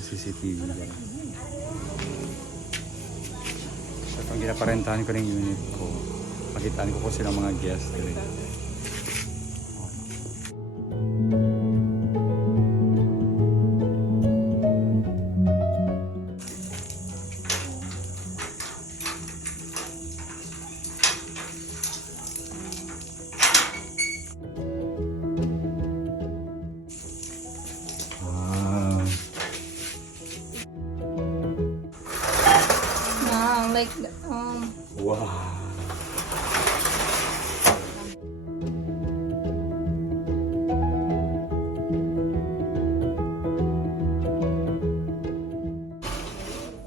CCTV. So pag ginaparentahan ko ng unit ko, pakitaan ko po silang mga guests dito. Like, Wow!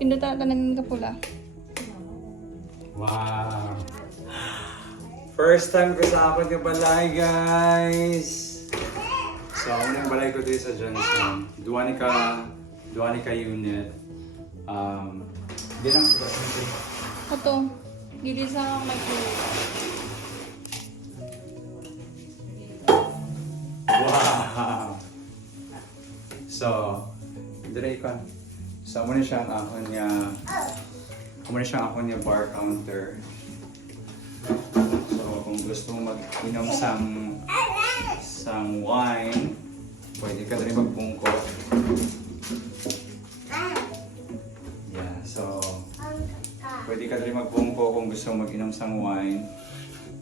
pindutan ka namin kapula. Wow! First time ko sa akin yung balay, guys! So, unang balay ko dito sa Johnson. Duanica unit. Hindi lang sa Ito, gili sa microwave. Wow! So, dire ka. So, muna siyang ako niya bar counter. So, kung gusto mo mag-inom sang wine, pwede ka rin magbungko. Yeah, so, pwede ka rin magbungko kung gusto mo mag-inom sang wine.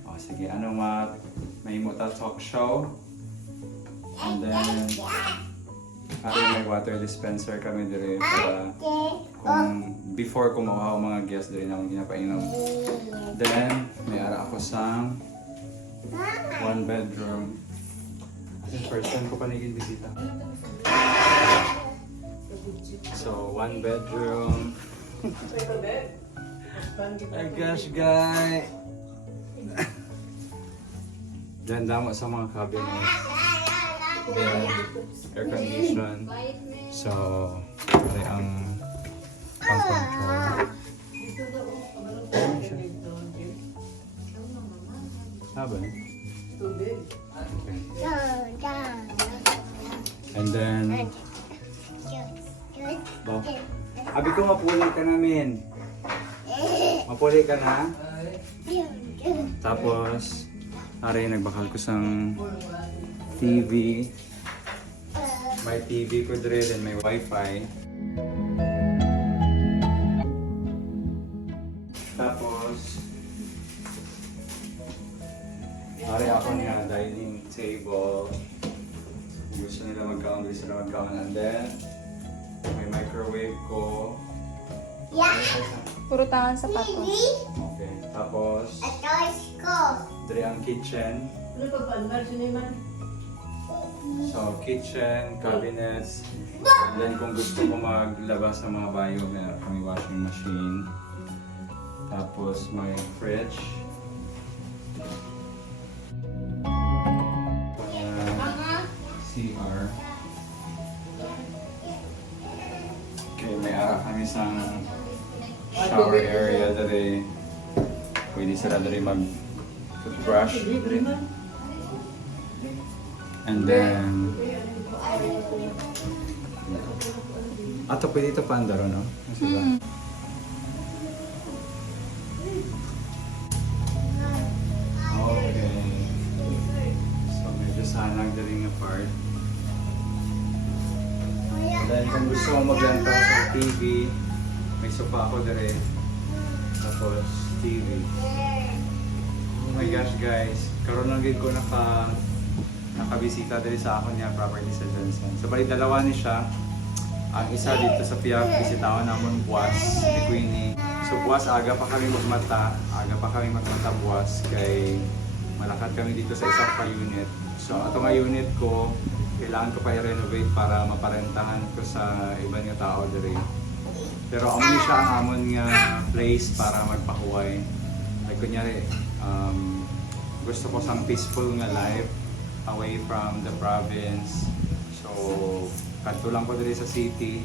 O, sige, ano may muta talk show. And then, may water dispenser kami dire para kung before ko makuha ang mga guests dire na akong ginapainom. Then, may ara ako sa 1 bedroom. Kasi first time ko pa naging bisita. So, 1 bedroom. My gosh, guy! Ganda mo sa mga cabinet. Then, air condition. So, ito ang pang-control. Sabi? Okay. And then, abi ko mapuli ka namin. Mapuli ka na. Tapos, nagbakal ko sang TV. May TV ko dire, then may wifi. Tapos, ako niya dining table. Gusto nila magkaon, gusto nila magkaon. And then, may microwave ko. Puro tangan sapatos. Okay. Tapos, dire ang kitchen. So, kitchen, cabinets, and then kung gusto ko maglabas ng mga bayo, meron kami washing machine. Tapos, may fridge. CR. Okay, may ara kami sa shower area dali. Pwede sila dali mag-brush. And then, ato pwede ito pandaro, no? Diba? Okay. So, medyo sanag daling apart. And then, kung gusto mo maglanta sa TV, may sofa ako dere. Tapos, TV. Oh my gosh, guys. Karoon lang din ko nakabisita dali sa akon niya property sa Johnson. So bali dalawa ni siya. Ang isa dito sa Piag, bisitaon namon buwas ni Queenie. So buwas aga pa kami magmata buwas kay malakad kami dito sa isang pa-unit. So ato nga unit ko, kailangan ko pa i-renovate para maparentahan ko sa iba nga tao diri. Pero amo ni siya ang amon nga place para magpahuway. Like kunyari, gusto ko sang peaceful nga life away from the province. So, kanto lang ko diri sa city.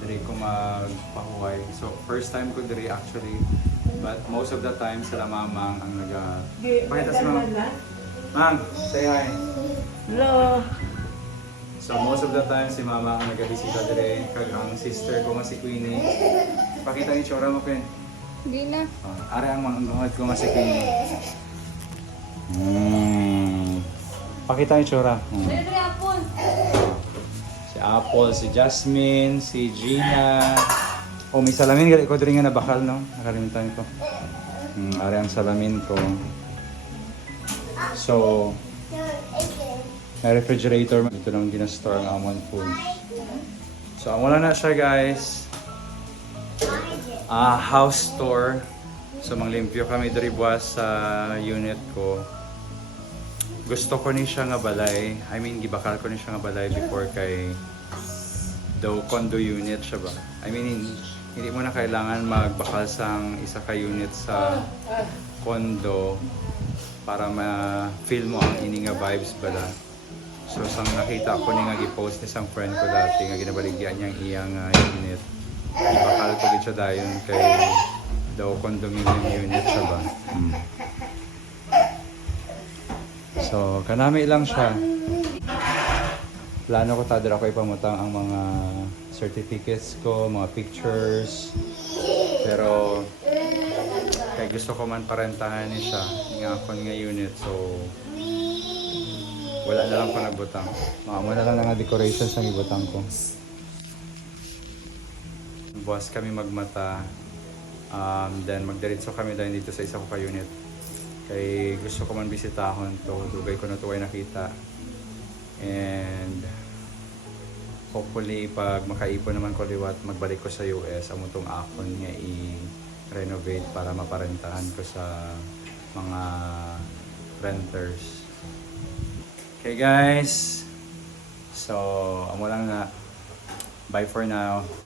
Diri ko magpahuway. So, first time ko diri actually. But most of the time, sila mamang ang pakita si Mang. Mang, say hi. Hello. So most of the time si mama ang nagabisita dire kag ang sister ko nga si Queenie. Pakita ang itsura mo, Queen. Hindi na. Are ang mga angkongod ko nga si Queenie. Pakita ang itsura. Dre, apon. Si Apple, si Jasmine, si Gina. Oh, may salamin gali ko diri nga nabakal, no? Nakalimutan ko. Are ang salamin ko. So, may refrigerator. Ito lang ginastore ang amon foods. So, ang wala na siya, guys. House store. So, manglimpyo kami diri buwas sa unit ko. Gusto ko ni siya nga balay. I mean, gibakal ko ni siya nga balay before kay daw condo unit siya ba. I mean, hindi mo na kailangan magbakal sang isa ka unit sa condo para ma-feel mo ang ini nga vibes bala. So, sang nakita ko ni nga gi-post ni isang friend ko dati nga ginabaligyan niyang iyang unit. Ibakal ko gid siya dayon kay daw condominium unit siya ba. So, kanami lang siya. Plano ko tadra ko ipamutang ang mga certificates ko, mga pictures. Pero kay gusto ko man parentahan ni siya nga akon nga unit. So, wala na lang ko nagbutang. Mga na lang nga decorations ang ibutang ko. Buwas kami magmata. Then magdiretso kami dahil dito sa isa ko ka-unit. Kay gusto ko man bisitahon to. Dugay ko na to ay nakita. And hopefully pag makaipon naman ko liwat, magbalik ko sa US. Amo tong akon nga i-renovate para maparentahan ko sa mga renters. Okay guys, so amo lang na. Bye for now.